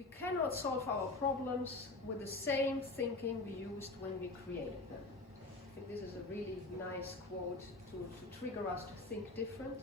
We cannot solve our problems with the same thinking we used when we created them. I think this is a really nice quote to trigger us to think different.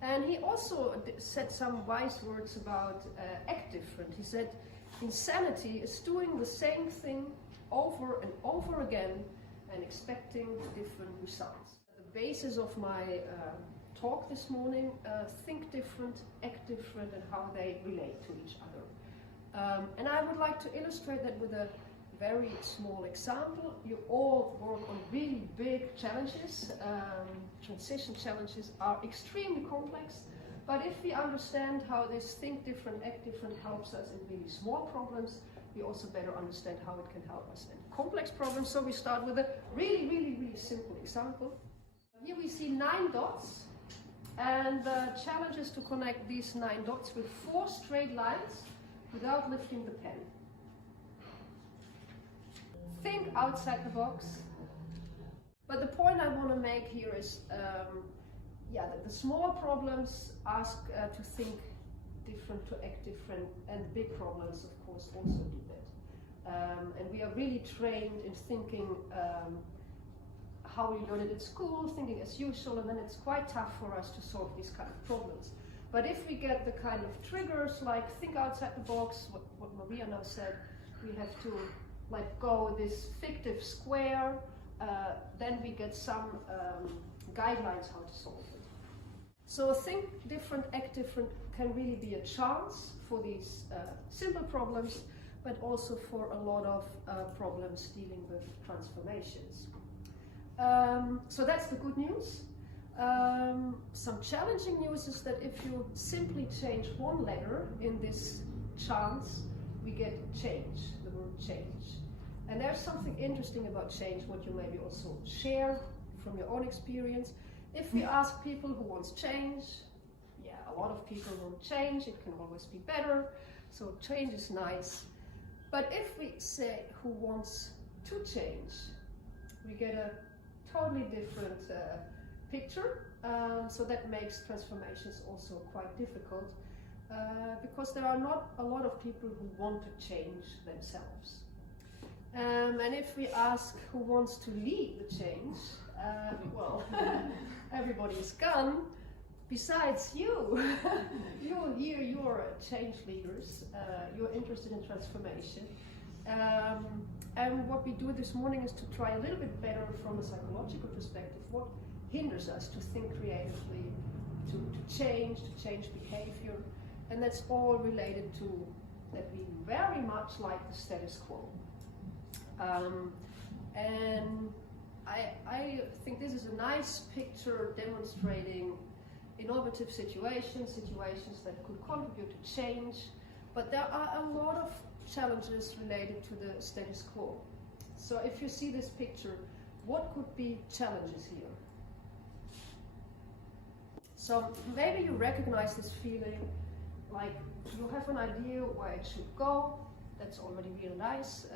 And he also said some wise words about act different. He said, insanity is doing the same thing over and over again and expecting different results. The basis of my talk this morning, think different, act different, and how they relate to each other. And I would like to illustrate that with a very small example. You all work on really big challenges. Transition challenges are extremely complex, but if we understand how this think different, act different helps us in really small problems, we also better understand how it can help us in complex problems. So we start with a really simple example. Here we see 9 dots, and the challenge is to connect these 9 dots with 4 straight lines without lifting the pen. Think outside the box. But the point I want to make here is, that the small problems ask to think different, to act different, and the big problems, of course, also do that. And we are really trained in thinking how we learn it at school, thinking as usual, and then it's quite tough for us to solve these kind of problems. But if we get the kind of triggers like think outside the box, what Maria now said, we have to let go this fictive square, then we get some guidelines how to solve it. So think different, act different can really be a chance for these simple problems, but also for a lot of problems dealing with transformations. So that's the good news. Some challenging news is that if you simply change one letter in this chance, we get change, the word change. And there's something interesting about change, what you maybe also share from your own experience. If we ask people who wants change, a lot of people want change, it can always be better, so change is nice. But if we say who wants to change, we get a totally different picture, so that makes transformations also quite difficult because there are not a lot of people who want to change themselves. And if we ask who wants to lead the change, everybody is gone besides you. You're here, you're change leaders, you're interested in transformation. And what we do this morning is to try a little bit better from a psychological perspective what hinders us to think creatively, to change behavior, and that's all related to that we very much like the status quo. And I think this is a nice picture demonstrating innovative situations that could contribute to change, but there are a lot of challenges related to the status quo. So if you see this picture, what could be challenges here? So maybe you recognize this feeling, like you have an idea where it should go, that's already really nice.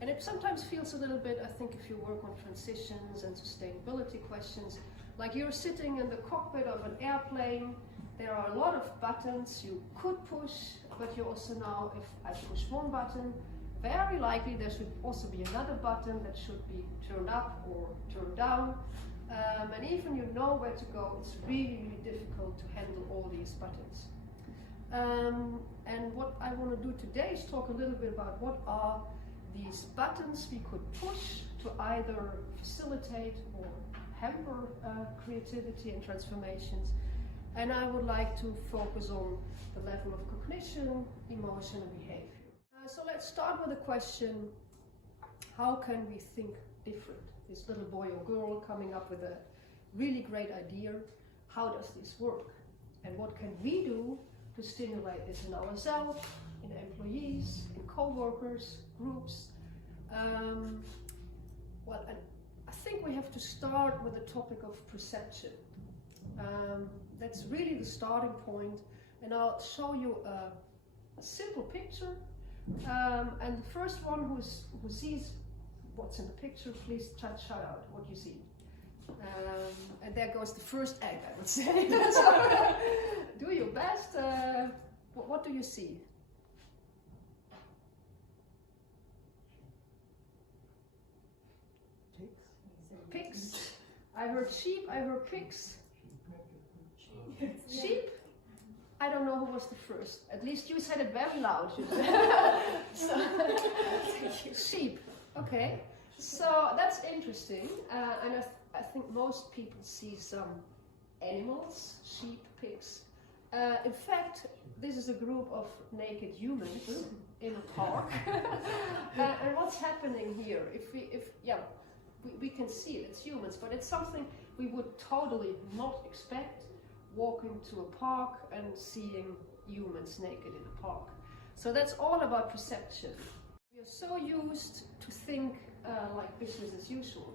And it sometimes feels a little bit, I think if you work on transitions and sustainability questions, like you're sitting in the cockpit of an airplane, there are a lot of buttons you could push, but you also know if I push one button, very likely there should also be another button that should be turned up or turned down. And even you know where to go, it's really difficult to handle all these buttons. And what I want to do today is talk a little bit about what are these buttons we could push to either facilitate or hamper creativity and transformations. And I would like to focus on the level of cognition, emotion, and behavior. So let's start with the question, how can we think different? This little boy or girl coming up with a really great idea. How does this work? And what can we do to stimulate this in ourselves, in employees, in co-workers, groups? I think we have to start with the topic of perception. That's really the starting point, and I'll show you a simple picture. And the first one who sees what's in the picture, please shout out what you see. And there goes the first egg, I would say. So, do your best. What do you see? I heard sheep, I heard pigs. Sheep? I don't know who was the first. At least you said it very loud. So, sheep. Okay. So that's interesting. And I think most people see some animals, sheep, pigs. In fact, this is a group of naked humans in a park. And what's happening here? We can see it, it's humans, but it's something we would totally not expect, walking to a park and seeing humans naked in a park. So that's all about perception. We are so used to think like business as usual.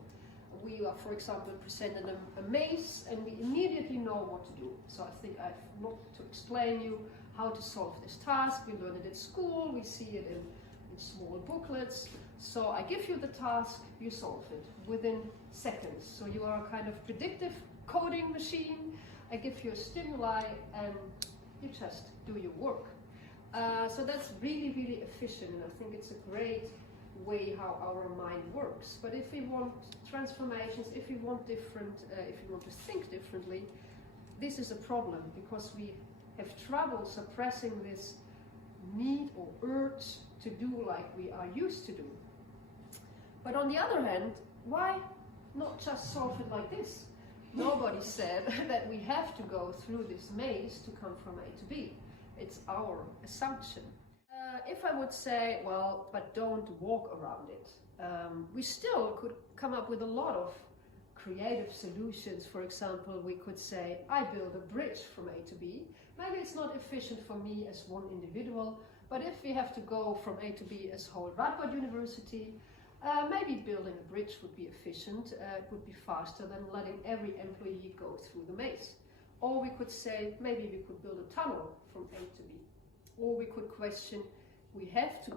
We are, for example, presented a maze and we immediately know what to do. So I think I've not to explain you how to solve this task. We learn it at school, we see it in small booklets. So I give you the task, you solve it within seconds. So you are a kind of predictive coding machine. I give you a stimuli and you just do your work. So that's really, really efficient, and I think it's a great way how our mind works. But if we want transformations, if we want different, if we want to think differently, this is a problem, because we have trouble suppressing this need or urge to do like we are used to do. But on the other hand, why not just solve it like this? Nobody said that we have to go through this maze to come from A to B. It's our assumption. If I would say, well, but don't walk around it, we still could come up with a lot of creative solutions. For example, we could say, I build a bridge from A to B. Maybe it's not efficient for me as one individual, but if we have to go from A to B as whole Radboud University, maybe building a bridge would be efficient, it would be faster than letting every employee go through the maze. Or we could say, maybe we could build a tunnel from A to B. Or we could question, we have to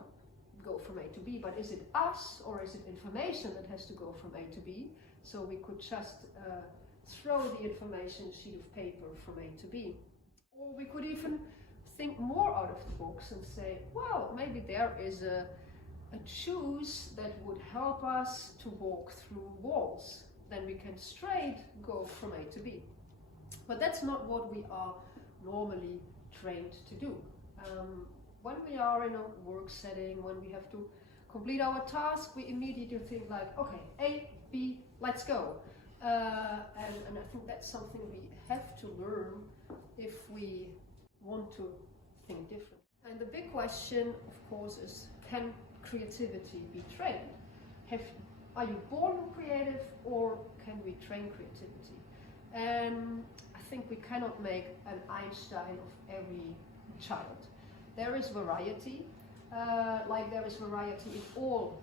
go from A to B, but is it us or is it information that has to go from A to B? So we could just throw the information sheet of paper from A to B. Or we could even think more out of the box and say, well, maybe there is a choose that would help us to walk through walls. Then we can straight go from A to B. But that's not what we are normally trained to do. When we are in a work setting, when we have to complete our task, we immediately think like, okay, A, B, let's go. And I think that's something we have to learn if we want to think different. And the big question, of course, is, can creativity be trained? Are you born creative, or can we train creativity? And I think we cannot make an Einstein of every child. There is variety, like there is variety in all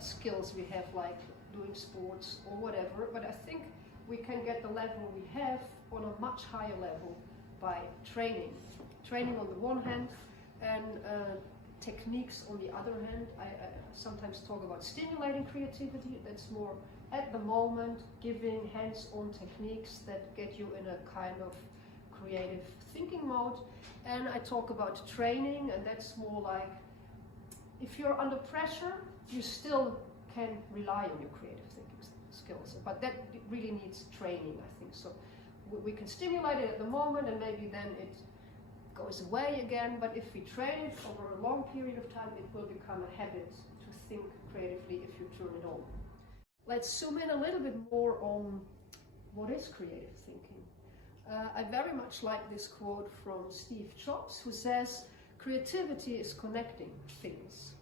skills we have, like doing sports or whatever, but I think we can get the level we have on a much higher level by training. Training on the one hand, and techniques on the other hand. I sometimes talk about stimulating creativity. That's more at the moment, giving hands-on techniques that get you in a kind of creative thinking mode. And I talk about training, and that's more like, if you're under pressure, you still can rely on your creative thinking skills, but that really needs training, I think. So we can stimulate it at the moment, and maybe then it goes away again, but if we train it over a long period of time, it will become a habit to think creatively if you turn it on. Let's zoom in a little bit more on what is creative thinking. I very much like this quote from Steve Jobs, who says, creativity is connecting things.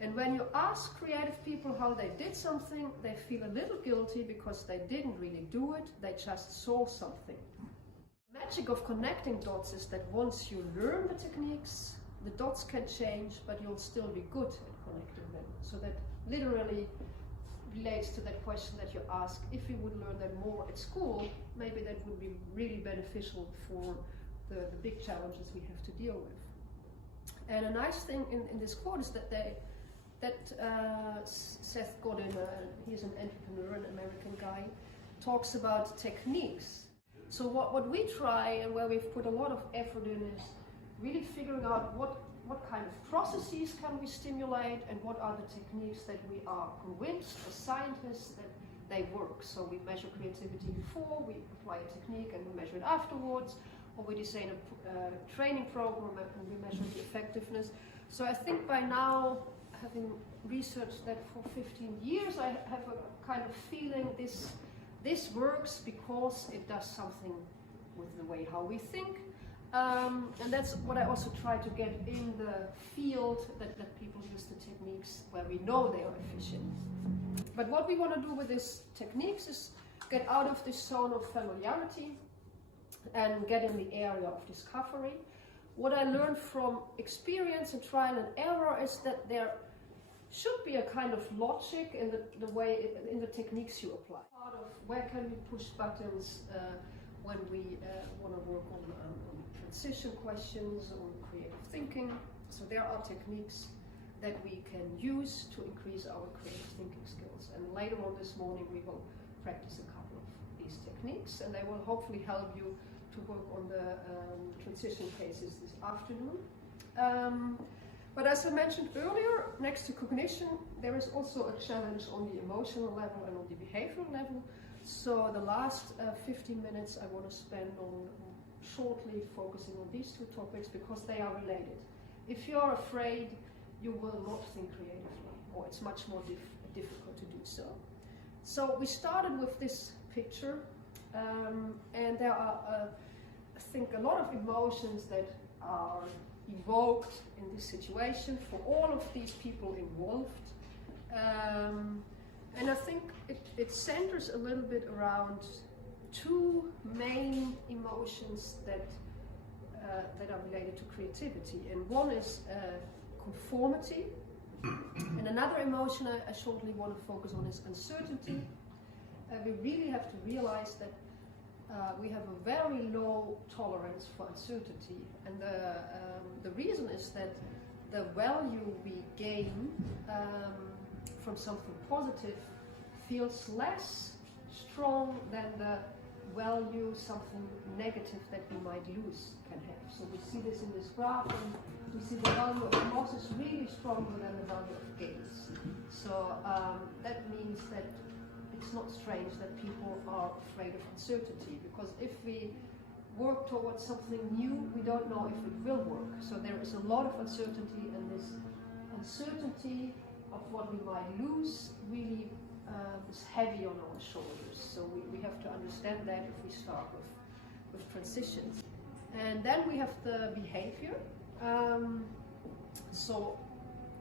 And when you ask creative people how they did something, they feel a little guilty because they didn't really do it, they just saw something. The magic of connecting dots is that once you learn the techniques, the dots can change, but you'll still be good at connecting them. So that literally relates to that question that you ask, if we would learn that more at school, maybe that would be really beneficial for the big challenges we have to deal with. And a nice thing in this quote is that Seth Godin, he's an entrepreneur, an American guy, talks about techniques. So what we try, and where we've put a lot of effort in, is really figuring out what kind of processes can we stimulate, and what are the techniques that we are convinced as scientists they work. So we measure creativity before, we apply a technique and we measure it afterwards, or we design a training program and we measure the effectiveness. So I think by now, having researched that for 15 years, I have a kind of feeling this works because it does something with the way how we think. And that's what I also try to get in the field, that people use the techniques where we know they are efficient. But what we want to do with these techniques is get out of this zone of familiarity and get in the area of discovery. What I learned from experience and trial and error is that there should be a kind of logic in the way, in the techniques you apply. Part of where can we push buttons when we want to work on transition questions or creative thinking. So there are techniques that we can use to increase our creative thinking skills. And later on this morning we will practice a couple of these techniques, and they will hopefully help you to work on the transition cases this afternoon. But as I mentioned earlier, next to cognition, there is also a challenge on the emotional level and on the behavioral level. So the last 15 minutes I want to spend on shortly focusing on these two topics because they are related. If you're afraid, you will not think creatively, or it's much more difficult to do so. So we started with this picture, and there are, I think, a lot of emotions that are evoked in this situation for all of these people involved. And I think it centers a little bit around two main emotions that are related to creativity. And one is conformity, and another emotion I shortly want to focus on is uncertainty. We really have to realize that we have a very low tolerance for uncertainty, and the reason is that the value we gain from something positive feels less strong than the value something negative that we might lose can have. So we see this in this graph, and we see the value of loss is really stronger than the value of gains. So that means that it's not strange that people are afraid of uncertainty, because if we work towards something new, we don't know if it will work. So there is a lot of uncertainty, and this uncertainty of what we might lose really is heavy on our shoulders. So we have to understand that if we start with transitions. And then we have the behavior. So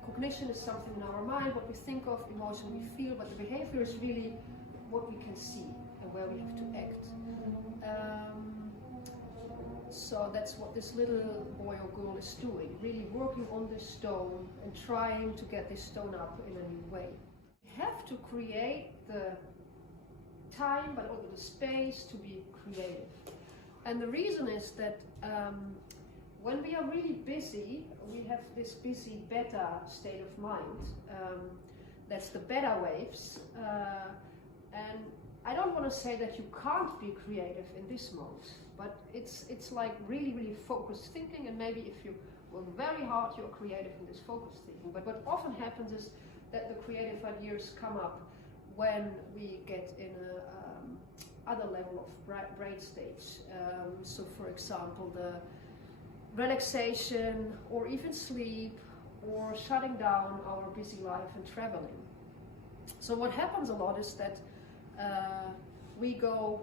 cognition is something in our mind, what we think of, emotion we feel, but the behavior is really what we can see and where we have to act. So that's what this little boy or girl is doing, really working on this stone and trying to get this stone up in a new way. We have to create the time, but also the space to be creative. And the reason is that when we are really busy, we have this busy beta state of mind. That's the beta waves. And I don't want to say that you can't be creative in this mode, but it's like really, really focused thinking, and maybe if you work very hard, you're creative in this focused thinking. But what often happens is that the creative ideas come up when we get in a other level of brain stage. So for example, the relaxation, or even sleep, or shutting down our busy life and traveling. So what happens a lot is that we go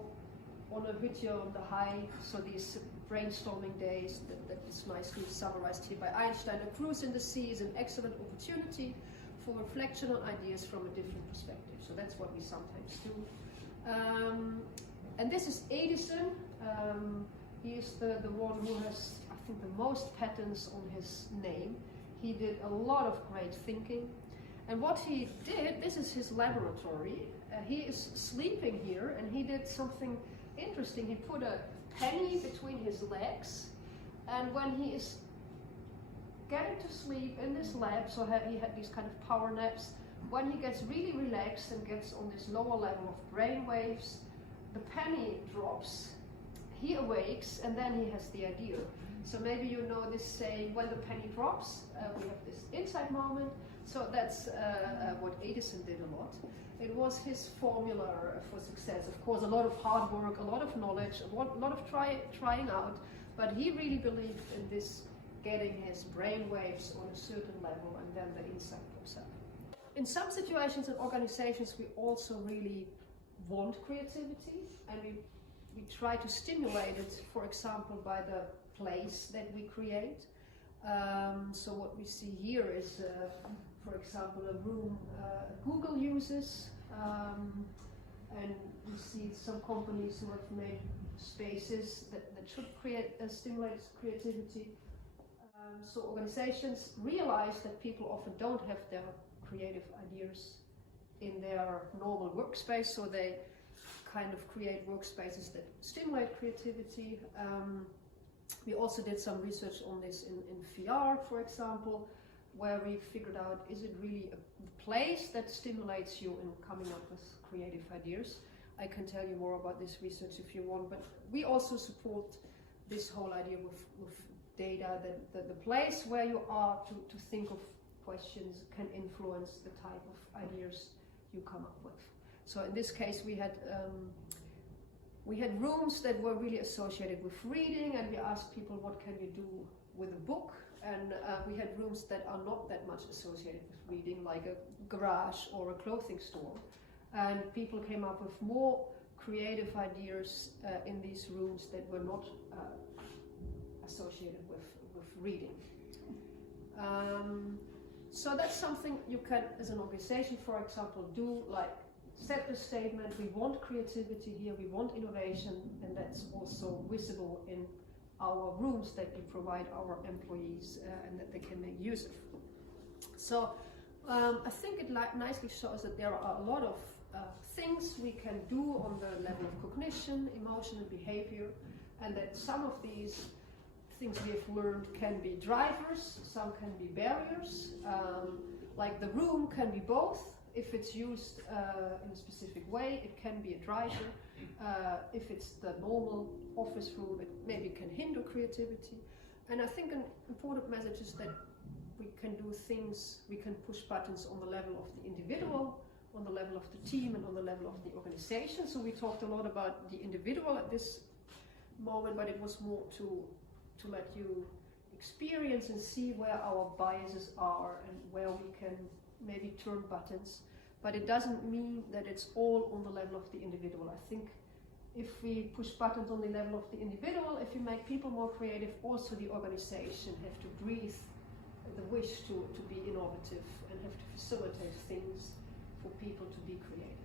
on a video on the high, so these brainstorming days that is nicely summarized here by Einstein. A cruise in the sea is an excellent opportunity for reflection on ideas from a different perspective. So that's what we sometimes do. And this is Edison. He is the one who has, I think, the most patents on his name. He did a lot of great thinking. And what he did, this is his laboratory. He is sleeping here, and he did something interesting. He put a penny between his legs, and when he is getting to sleep in this lab, so he had these kind of power naps, when he gets really relaxed and gets on this lower level of brain waves, the penny drops. he awakes and then he has the idea. So maybe you know this saying, when the penny drops, we have this insight moment. So that's what Edison did a lot. It was his formula for success. Of course, a lot of hard work, a lot of knowledge, a lot of trying out, but he really believed in this, getting his brain waves on a certain level, and then the insight pops up. In some situations and organizations, we also really want creativity, and we try to stimulate it, for example, by the place that we create. So what we see here is, for example, a room Google uses, and we see some companies who have made spaces that should stimulate creativity. So organizations realize that people often don't have their creative ideas in their normal workspace, so they kind of create workspaces that stimulate creativity. We also did some research on this in VR, for example, where we figured out, is it really a place that stimulates you in coming up with creative ideas? I can tell you more about this research if you want, but we also support this whole idea with data, that the place where you are to think of questions can influence the type of ideas you come up with. So in this case, we had rooms that were really associated with reading, and we asked people, what can you do with a book? And we had rooms that are not that much associated with reading, like a garage or a clothing store. And people came up with more creative ideas in these rooms that were not associated with reading. So that's something you can, as an organization, for example, do, like set the statement, we want creativity here, we want innovation, and that's also visible in our rooms that we provide our employees and that they can make use of. So I think it nicely shows that there are a lot of things we can do on the level of cognition, emotion and behavior, and that some of these things we have learned can be drivers, some can be barriers. Like the room can be both. If it's used in a specific way, it can be a driver. If it's the normal office room, it maybe can hinder creativity. And I think an important message is that we can do things, we can push buttons on the level of the individual, on the level of the team, and on the level of the organization. So we talked a lot about the individual at this moment, but it was more to let you experience and see where our biases are and where we can maybe turn buttons. But it doesn't mean that it's all on the level of the individual. I think if we push buttons on the level of the individual, if you make people more creative, also the organization have to breathe the wish to be innovative and have to facilitate things for people to be creative.